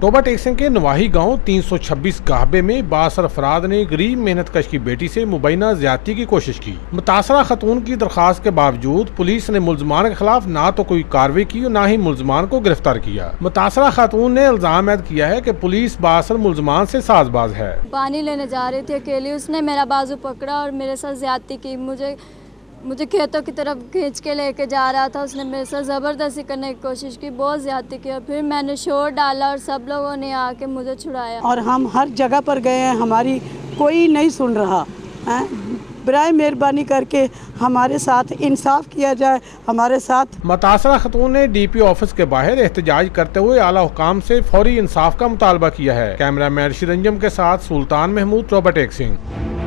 Toba टेक्सिंग के नवाही गांव 326 गाहबे में बासर अफराद ने गरीब मेहनत कश की बेटी से मुबैना ज्यादती की कोशिश की। मुतासरा खतून की दरखास्त के बावजूद पुलिस ने मुलजमान के खिलाफ ना तो कोई कार्रवाई की और ना ही मुलजमान को गिरफ्तार किया। मुतासरा खातून ने इल्जाम ऐद किया है कि पुलिस बासर मुलजमान से साजबाज है। पानी लेने जा रही थी अकेली, उसने मेरा बाजू पकड़ा और मेरे साथ ज्यादती की। मुझे खेतों की तरफ खींच के लेके जा रहा था। उसने मेरे साथ ज़बरदस्ती करने की कोशिश की, बहुत ज़्यादती की। फिर मैंने शोर डाला और सब लोगों ने आके मुझे छुड़ाया। और हम हर जगह पर गए हैं, हमारी कोई नहीं सुन रहा है। बराए मेहरबानी करके हमारे साथ इंसाफ किया जाए हमारे साथ। मुतासरा खतून ने DP ऑफिस के बाहर एहतजाज करते हुए आला हुकाम से फौरी इंसाफ का मुतालबा किया है। कैमरामैन शिरंजम के साथ सुल्तान महमूद, टोबा टेक्सिंग।